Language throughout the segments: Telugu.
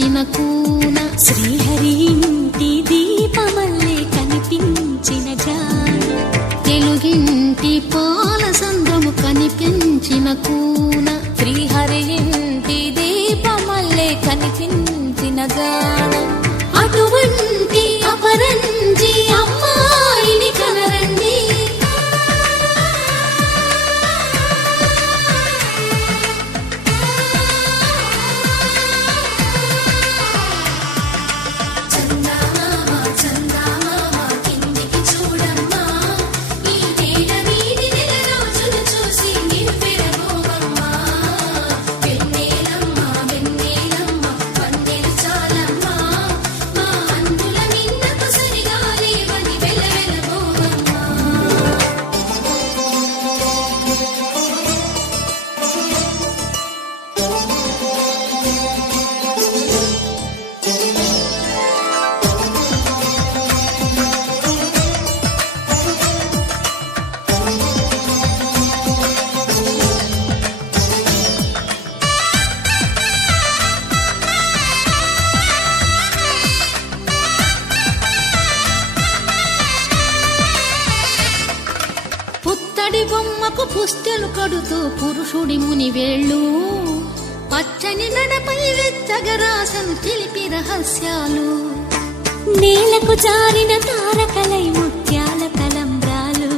కనిపించిన కూన, శ్రీహరి ఇంటి దీపమల్లే కనిపించిన జాన, తెలుగింటి పాల సంద్రము కనిపించిన కూన, శ్రీహరి ఇంటి దీపమల్లే కనిపించిన జాన. అటువంటి అపరంజి అమ్మాయిని కనరండి, పుత్తడి బొమ్మకు పుస్తెలు కడుతూ పురుషుడి ముని వేళ్ళు, పచ్చని నడపై వెచ్చగరాసను తెలిపి రహస్యాలు, నేలకు జారిన తారకలై ముత్యాల తలంబ్రాలు,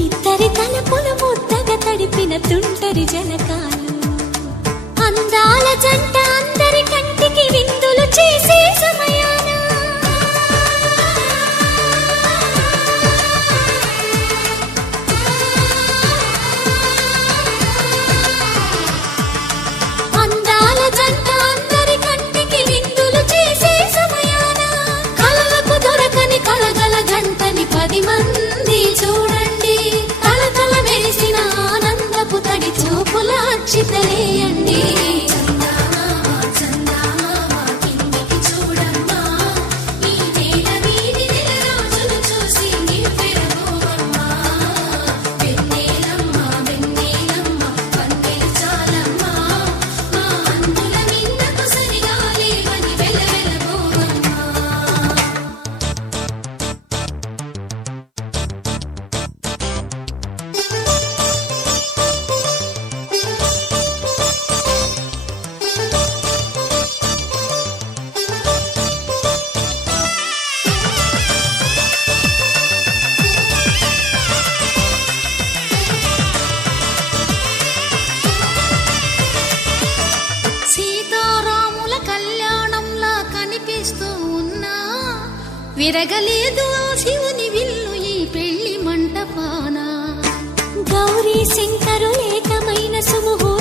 ఇద్దరి తలపులు ముద్దగా తడిపిన తుంటరి జలకాలు, అందాల జంట అందరి కంటికి విందులు చేసే సమయాన, అందాల జంట అందరి కంటికి విందులు చేసే సమయాన, కలలకు దొరకని కలగల గంటని 10 మంది చూడండి, తలతల మెరిసిన ఆనందపు తడి చూపుల అచ్చితలేయండి. సీతారాముల కళ్యాణంలా కనిపిస్తూ ఉన్నా, విరగలేదు ఆ శివుని విల్లు ఈ పెళ్లి మంటపాన, గౌరీ శంకరులేకమైన సుముహూర్తం